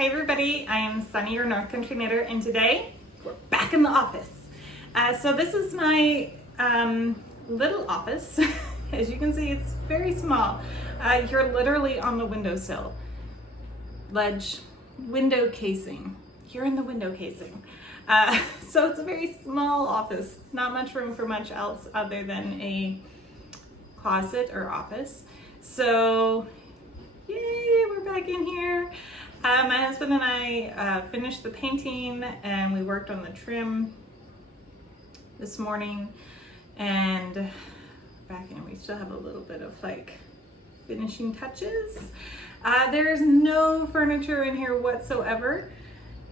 Hi everybody, I am Sunny, your North Country knitter, and today we're back in the office. So this is my little office. As you can see, it's very small. You're literally on the windowsill. Ledge, window casing. You're in the window casing. So it's a very small office, not much room for much else other than a closet or office. So yay, we're back in here. My husband and I finished the painting and we worked on the trim this morning, and back in we still have a little bit of like finishing touches. There's no furniture in here whatsoever,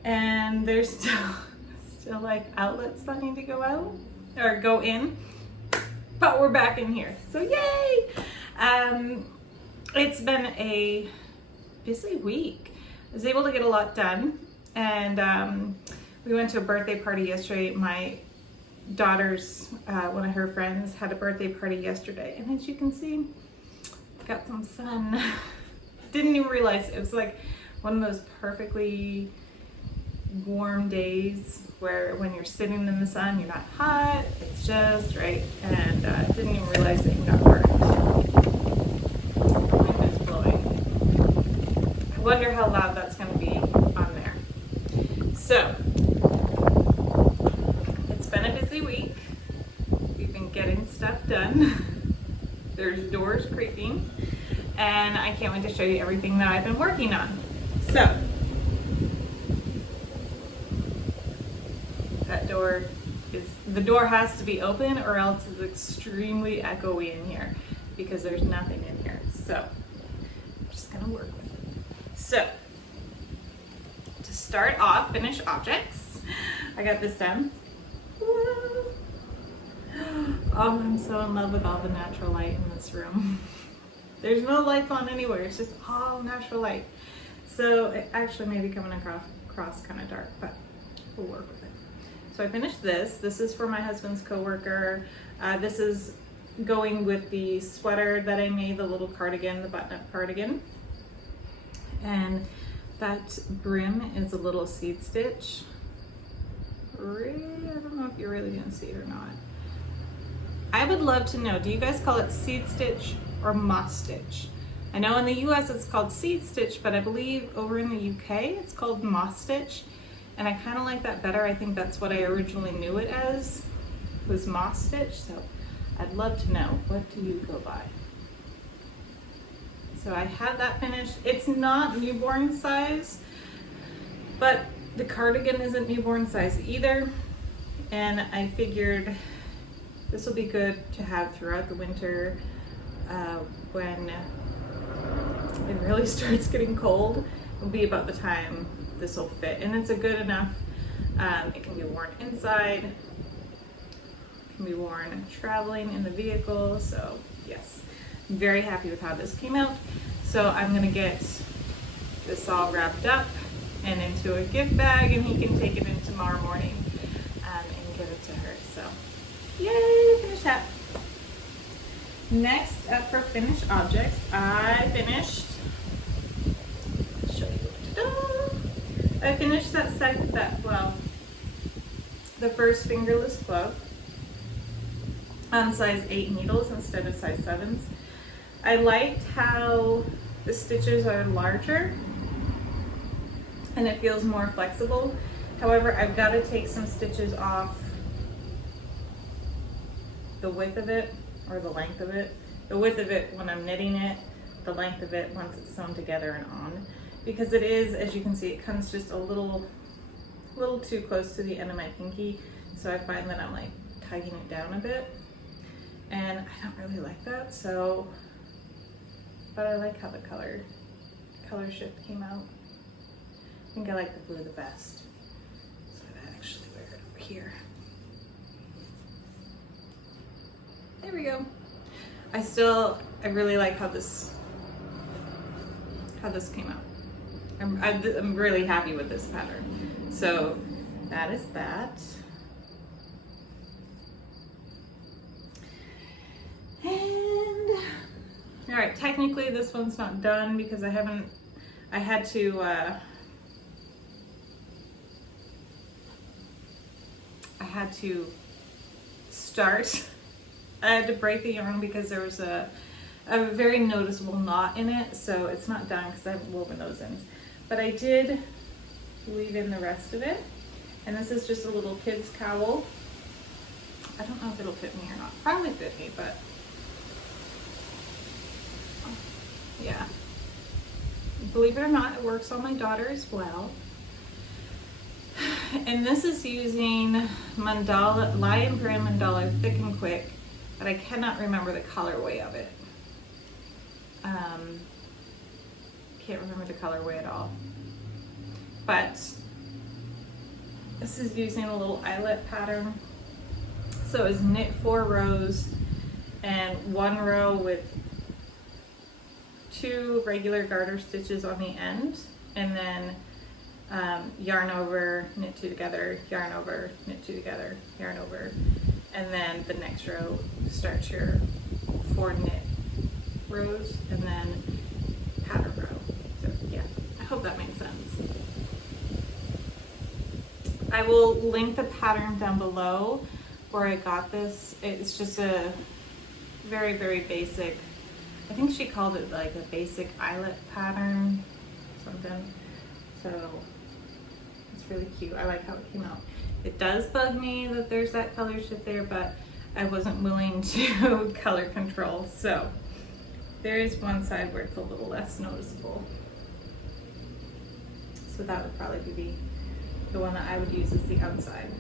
and there's still like outlets that need to go out or go in, but we're back in here, so yay. It's been a busy week. I was able to get a lot done, and we went to a birthday party yesterday. My daughter's, one of her friends had a birthday party yesterday, and as you can see, got some sun. Didn't even realize it was like one of those perfectly warm days where when you're sitting in the sun, you're not hot, it's just right, and didn't even realize that you got burned. I wonder how loud that's going to be on there. So, it's been a busy week. We've been getting stuff done. There's doors creaking, and I can't wait to show you everything that I've been working on. So, the door has to be open or else it's extremely echoey in here because there's nothing in here. So, I'm just going to work with it. So, to start off, finish objects. I got this done. Whoa. Oh, I'm so in love with all the natural light in this room. There's no lights on anywhere, it's just all natural light. So it actually may be coming across kind of dark, but we'll work with it. So I finished this. This is for my husband's coworker. This is going with the sweater that I made, the little cardigan, the button-up cardigan. And that brim is a little seed stitch. I don't know if you're really gonna see it or not. I would love to know, do you guys call it seed stitch or moss stitch? I know in the US it's called seed stitch, but I believe over in the UK it's called moss stitch. And I kind of like that better. I think that's what I originally knew it as, was moss stitch. So I'd love to know, what do you go by? So I had that finished. It's not newborn size, but the cardigan isn't newborn size either. And I figured this will be good to have throughout the winter when it really starts getting cold. It'll be about the time this will fit. And it's a good enough, it can be worn inside, it can be worn traveling in the vehicle. So yes. I'm very happy with how this came out. So I'm gonna get this all wrapped up and into a gift bag, and he can take it in tomorrow morning and give it to her. So yay, finish that. Next up for finished objects, I finished, I'll show you. Ta-da! I finished the first fingerless glove on size 8 needles instead of size 7s. I liked how the stitches are larger and it feels more flexible. However, I've got to take some stitches off the width of it or the length of it. The width of it when I'm knitting it, the length of it once it's sewn together and on. Because it is, as you can see, it comes just a little too close to the end of my pinky. So I find that I'm like tugging it down a bit. And I don't really like that, so, but I like how the color shift came out. I think I like the blue the best. So I actually wear it over here. There we go. I really like how this came out. I'm really happy with this pattern. So that is that. And all right, technically this one's not done because I had to I had to start. I had to break the yarn because there was a very noticeable knot in it, so it's not done because I haven't woven those ends. But I did weave in the rest of it, and this is just a little kid's cowl. I don't know if it'll fit me or not. Probably fit me, but yeah. Believe it or not, it works on my daughter as well. And this is using Mandala, Lion Brand Mandala Thick and Quick, but I cannot remember the colorway of it. Can't remember the colorway at all. But this is using a little eyelet pattern. So it's knit 4 rows and 1 row with 2 regular garter stitches on the end, and then yarn over, knit 2 together, yarn over, knit 2 together, yarn over, and then the next row starts your 4 knit rows and then pattern row. So yeah, I hope that makes sense. I will link the pattern down below where I got this. It's just a very, very basic, I think she called it like a basic eyelet pattern, something. So it's really cute. I like how it came out. It does bug me that there's that color shift there, but I wasn't willing to color control. So there is one side where it's a little less noticeable. So that would probably be the one that I would use as the outside.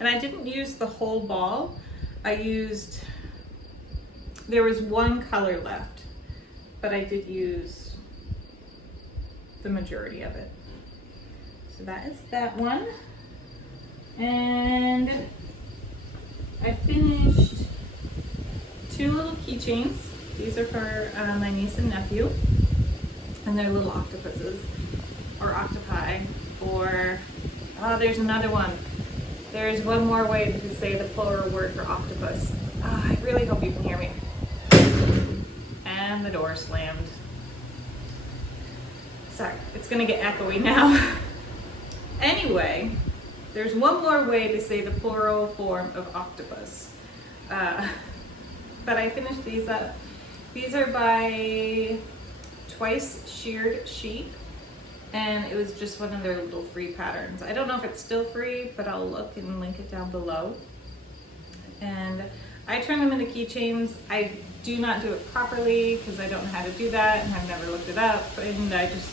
And I didn't use the whole ball. I used, there was one color left, but I did use the majority of it. So that is that one. And I finished 2 little keychains. These are for my niece and nephew, and they're little octopuses, or octopi, or, oh, there's another one. There's one more way to say the plural word for octopus. Oh, I really hope you can hear me. And the door slammed. Sorry, it's gonna get echoey now. Anyway, there's one more way to say the plural form of octopus. But I finished these up. These are by Twice Sheared Sheep, and it was just one of their little free patterns. I don't know if it's still free, but I'll look and link it down below. And I turn them into keychains. I do not do it properly because I don't know how to do that, and I've never looked it up, and I just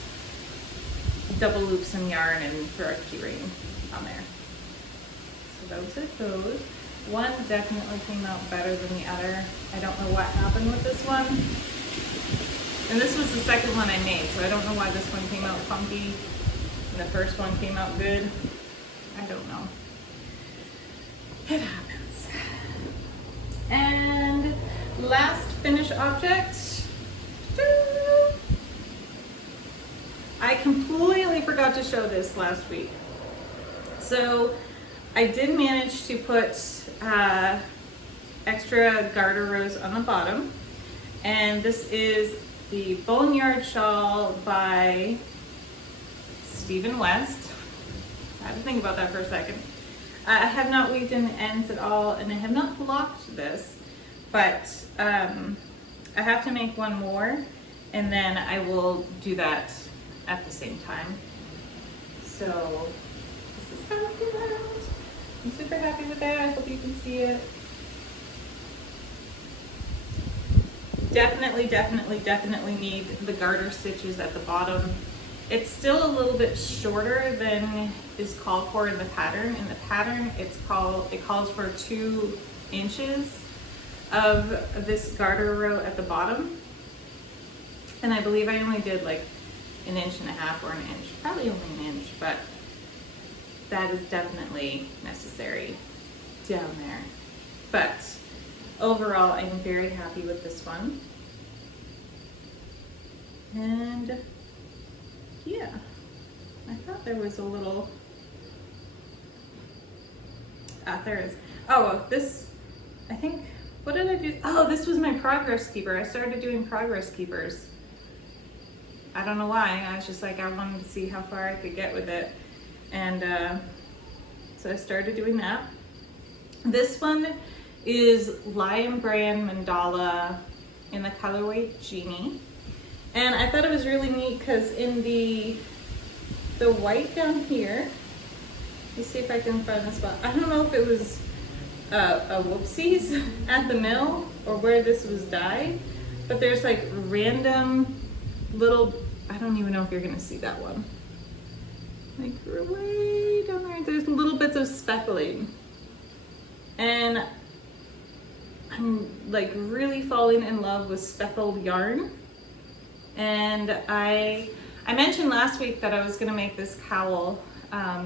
double loop some yarn and throw a key ring on there. So those are those. One definitely came out better than the other. I don't know what happened with this one. And this was the second one I made, so I don't know why this one came out funky and the first one came out good. I don't know. It happens. And last finished object. I completely forgot to show this last week. So I did manage to put extra garter rows on the bottom, and this is the Boneyard Shawl by Stephen West. I had to think about that for a second. I have not weaved in the ends at all, and I have not blocked this, but I have to make one more, and then I will do that at the same time. So this is how it came out. I'm super happy with that. I hope you can see it. Definitely, definitely, definitely need the garter stitches at the bottom. It's still a little bit shorter than is called for in the pattern. In the pattern, it calls for 2 inches of this garter row at the bottom. And I believe I only did like 1.5 inches or 1 inch, probably only 1 inch, but that is definitely necessary down there. But overall, I'm very happy with this one. And yeah, I thought there was a little, there is. Oh, this, I think, what did I do? Oh, this was my progress keeper. I started doing progress keepers. I don't know why. I was just like, I wanted to see how far I could get with it. And So I started doing that. This one is Lion Brand Mandala in the colorway Genie. And I thought it was really neat because in the white down here, let's see if I can find the spot. I don't know if it was a whoopsies at the mill or where this was dyed, but there's like random little, I don't even know if you're gonna see that one. Like way down there, there's little bits of speckling. And I'm like really falling in love with speckled yarn. And I mentioned last week that I was gonna make this cowl. I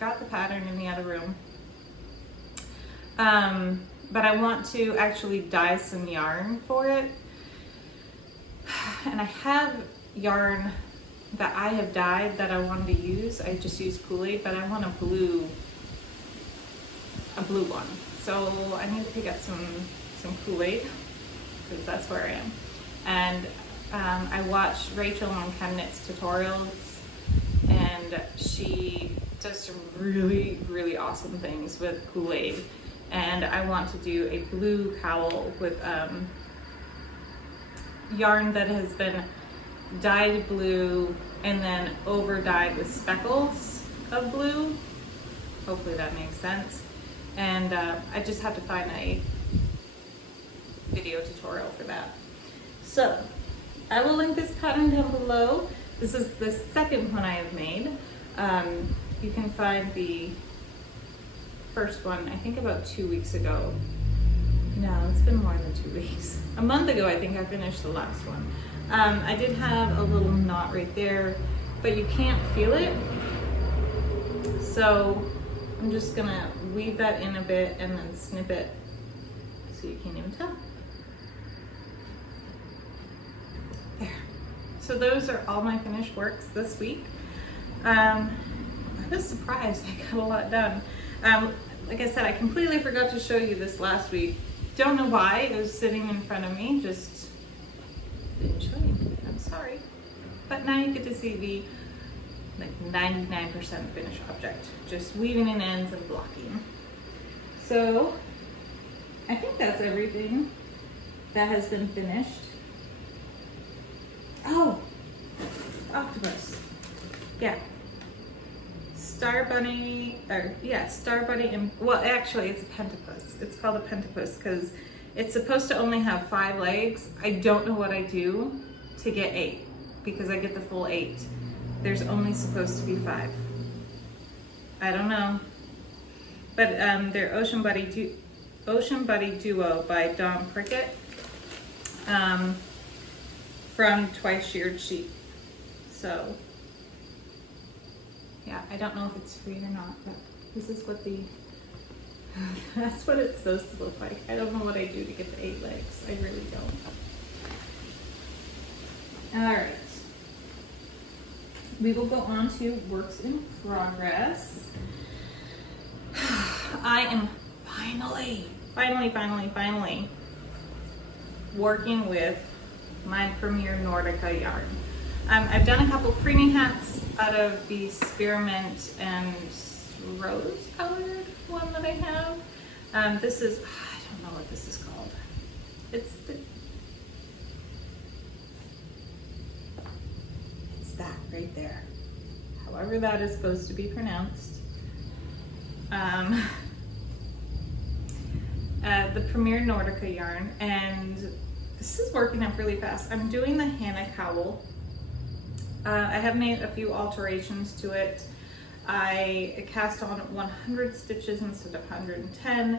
got the pattern in the other room. But I want to actually dye some yarn for it. And I have yarn that I have dyed that I wanted to use. I just used Kool-Aid, but I want a blue one. So I need to pick up some Kool-Aid because that's where I am. And I watched Rachel on ChemKnits tutorials, and she does some really, really awesome things with Kool-Aid. And I want to do a blue cowl with yarn that has been dyed blue and then over dyed with speckles of blue. Hopefully that makes sense. And I just have to find a video tutorial for that. So I will link this pattern down below. This is the second one I have made. You can find the first one, I think about 2 weeks ago. No, it's been more than 2 weeks. A month ago, I think I finished the last one. I did have a little knot right there, but you can't feel it. So I'm just gonna weave that in a bit and then snip it so you can't even tell. There. So those are all my finished works this week. I was surprised I got a lot done. Like I said, I completely forgot to show you this last week. Don't know why, it was sitting in front of me, just didn't show you. I'm sorry. But now you get to see the like 99% finished object, just weaving in ends and blocking. So I think that's everything that has been finished. Oh, octopus. Yeah. Star Bunny, and well, actually it's a pentapus. It's called a pentapus because it's supposed to only have 5 legs. I don't know what I do to get 8 because I get the full 8. There's only supposed to be 5. I don't know. But they're Ocean Buddy Duo by Dawn Prickett from Twice Sheared Sheep. So yeah, I don't know if it's free or not, but this is what that's what it's supposed to look like. I don't know what I do to get the 8 legs. I really don't. All right. We will go on to works in progress. I am finally working with my Premier Nordica yarn. I've done a couple printing hats out of the spearmint and rose colored one that I have. This is, I don't know what this is called. It's that right there. However that is supposed to be pronounced. The Premier Nordica yarn, and this is working up really fast. I'm doing the Hanna Cowell. I have made a few alterations to it. I cast on 100 stitches instead of 110,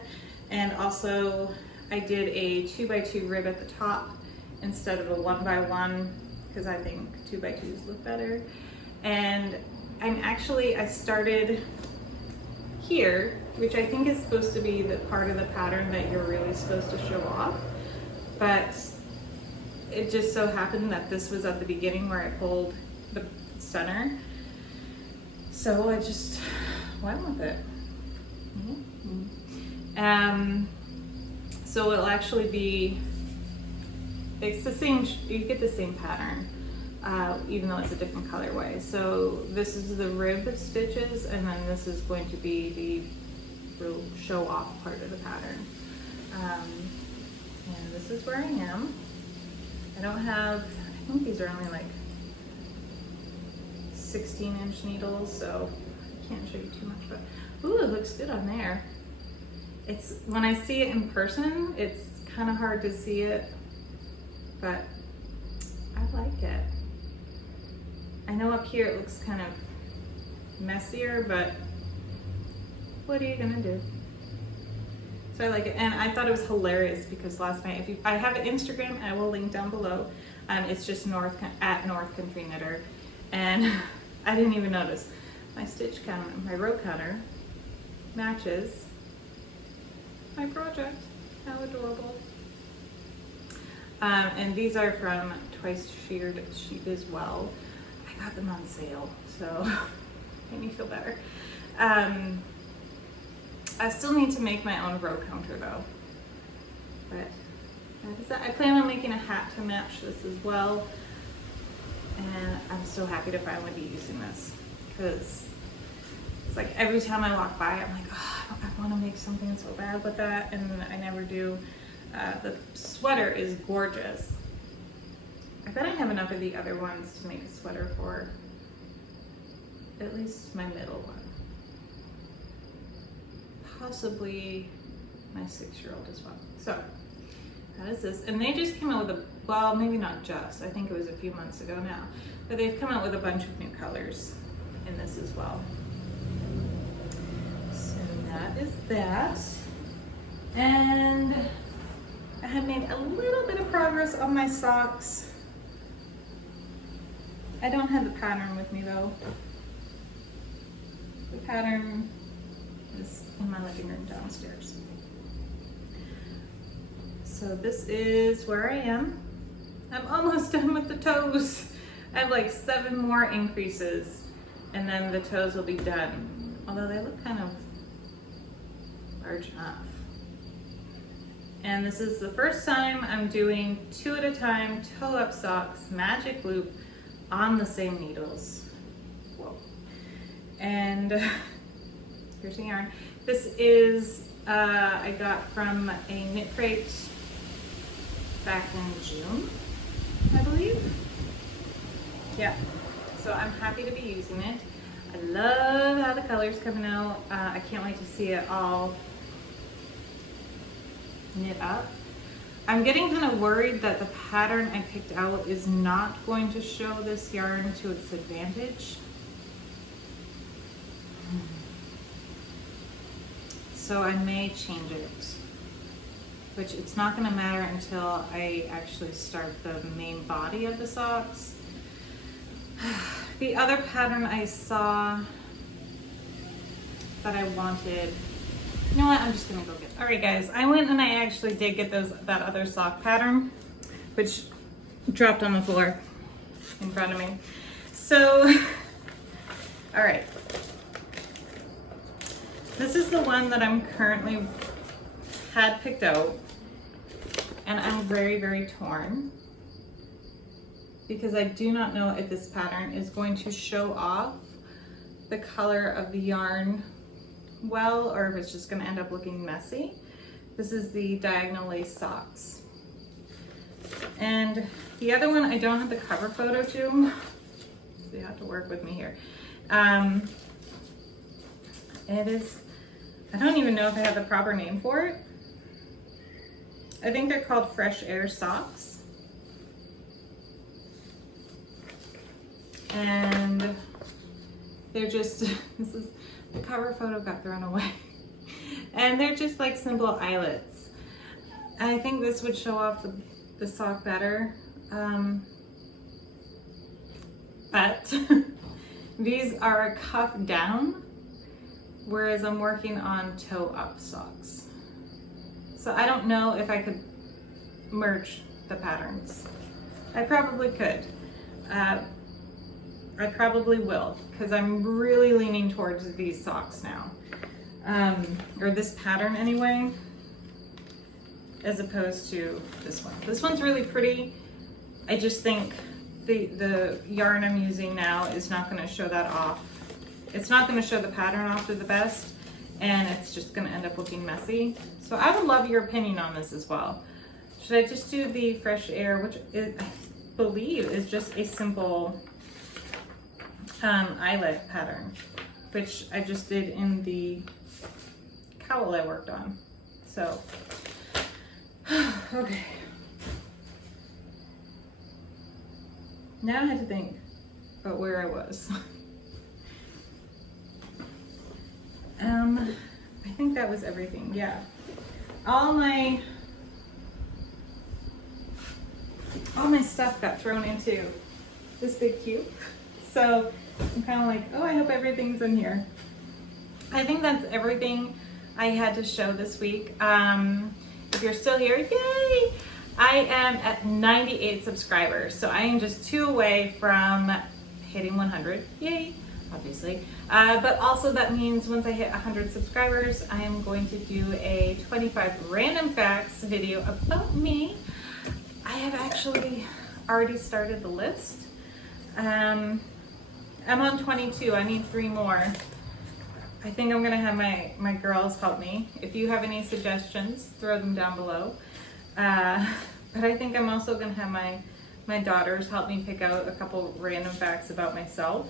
and also I did a 2x2 rib at the top instead of a 1x1 because I think 2x2s look better. And I started here, which I think is supposed to be the part of the pattern that you're really supposed to show off, but it just so happened that this was at the beginning where I pulled the center, so I just went with it. So it'll actually be, it's the same, you get the same pattern, even though it's a different colorway. So this is the rib stitches, and then this is going to be the real show off part of the pattern. And this is where I am. I don't have, I think these are only like 16-inch needles, so I can't show you too much, but ooh, it looks good on there. It's, when I see it in person, it's kind of hard to see it, but I like it. I know up here it looks kind of messier, but what are you gonna do? So I like it, and I thought it was hilarious because last night, I have an Instagram, I will link down below. It's just at North Country Knitter, and I didn't even notice. My stitch count, my row counter matches my project. How adorable. And these are from Twice Sheared Sheep as well. I got them on sale, so made me feel better. I still need to make my own row counter though. But that is that. I plan on making a hat to match this as well. And I'm so happy to finally be using this, because it's like every time I walk by, I'm like, oh, I want to make something so bad with that, and I never do. The sweater is gorgeous. I bet I have enough of the other ones to make a sweater for at least my middle one. Possibly my 6-year-old as well. So that is this. And they just came out with well, maybe not just, I think it was a few months ago now, but they've come out with a bunch of new colors in this as well. So that is that. And I have made a little bit of progress on my socks. I don't have the pattern with me though. The pattern is in my living room downstairs. So this is where I am. I'm almost done with the toes. I have like 7 more increases and then the toes will be done. Although they look kind of large enough. And this is the first time I'm doing 2 at a time toe up socks, magic loop on the same needles. Whoa. And here's the yarn. This is, I got from a knit crate back in June, I believe. Yeah, so I'm happy to be using it. I love how the color's coming out. I can't wait to see it all knit up. I'm getting kind of worried that the pattern I picked out is not going to show this yarn to its advantage. So I may change it, which it's not going to matter until I actually start the main body of the socks. The other pattern I saw that I wanted, you know what, I'm just gonna go get it. All right guys, I went and I actually did get that other sock pattern, which dropped on the floor in front of me. So, all right. This is the one that I'm currently had picked out, and I'm very, very torn because I do not know if this pattern is going to show off the color of the yarn well, or if it's just going to end up looking messy. This is the diagonal lace socks. And the other one, I don't have the cover photo to, so you have to work with me here. It is, I don't even know if I have the proper name for it. I think they're called Fresh Air socks. And they're just, this is, the cover photo got thrown away. And they're just like simple eyelets. I think this would show off the sock better. But these are cuff down, whereas I'm working on toe up socks. So I don't know if I could merge the patterns. I probably could. I probably will, because I'm really leaning towards these socks now. Or this pattern anyway, as opposed to this one. This one's really pretty. I just think the yarn I'm using now is not going to show that off. It's not going to show the pattern off to the best, and it's just going to end up looking messy. So I would love your opinion on this as well. Should I just do the Fresh Air, which is, I believe is just a simple eyelet pattern, which I just did in the cowl I worked on. So, okay. Now I had to think about where I was. I think that was everything, yeah. All my stuff got thrown into this big cube. So I'm kind of like, oh, I hope everything's in here. I think that's everything I had to show this week. If you're still here, yay! I am at 98 subscribers, so I am just 2 away from hitting 100, yay, obviously. But also that means once I hit 100 subscribers, I am going to do a 25 random facts video about me. I have actually already started the list. I'm on 22, I need 3 more. I think I'm gonna have my girls help me. If you have any suggestions, throw them down below. But I think I'm also gonna have my daughters help me pick out a couple random facts about myself.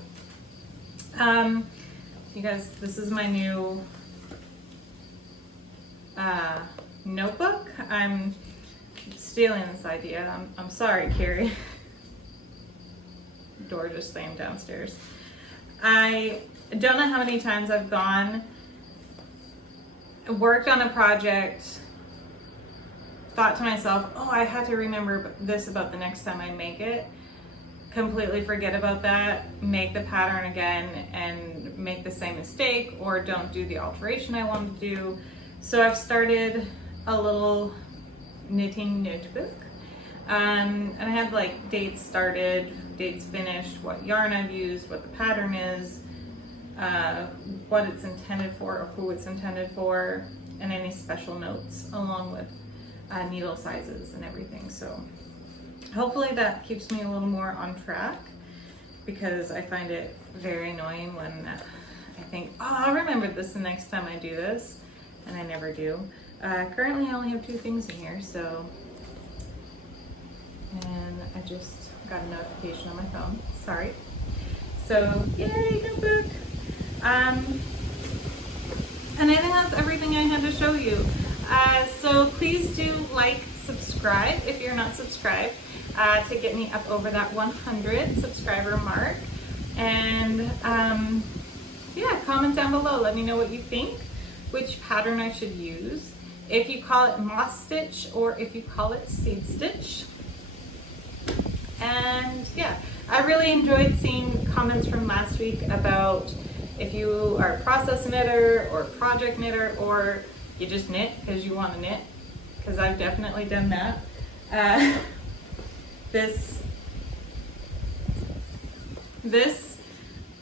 You guys, this is my new notebook. I'm stealing this idea. I'm sorry, Carrie. Door just slammed downstairs. I don't know how many times I've worked on a project, thought to myself, oh, I had to remember this about the next time I make it, completely forget about that, make the pattern again and make the same mistake, or don't do the alteration I want to do. So I've started a little knitting notebook, and I have like dates started, dates finished, what yarn I've used, what the pattern is, what it's intended for or who it's intended for, and any special notes along with needle sizes and everything. So hopefully that keeps me a little more on track, because I find it very annoying when I think, oh, I'll remember this the next time I do this, and I never do. Currently I only have 2 things in here, so, and I just got a notification on my phone, sorry. So yay, notebook. And I think that's everything I had to show you. So please do like, subscribe if you're not subscribed, to get me up over that 100 subscriber mark. And yeah, comment down below, let me know what you think, which pattern I should use, if you call it moss stitch or if you call it seed stitch. And yeah, I really enjoyed seeing comments from last week about if you are a process knitter or project knitter, or you just knit because you want to knit, because I've definitely done that. This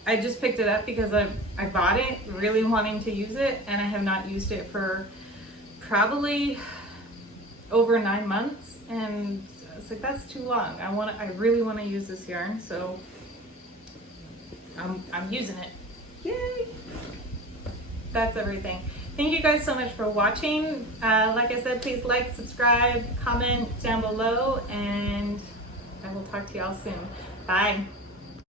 I just picked it up because I bought it really wanting to use it, and I have not used it for probably over 9 months, and it's like, that's too long. I really want to use this yarn, so I'm using it. Yay! That's everything. Thank you guys so much for watching. Like I said, please like, subscribe, comment down below, and I will talk to y'all soon. Bye.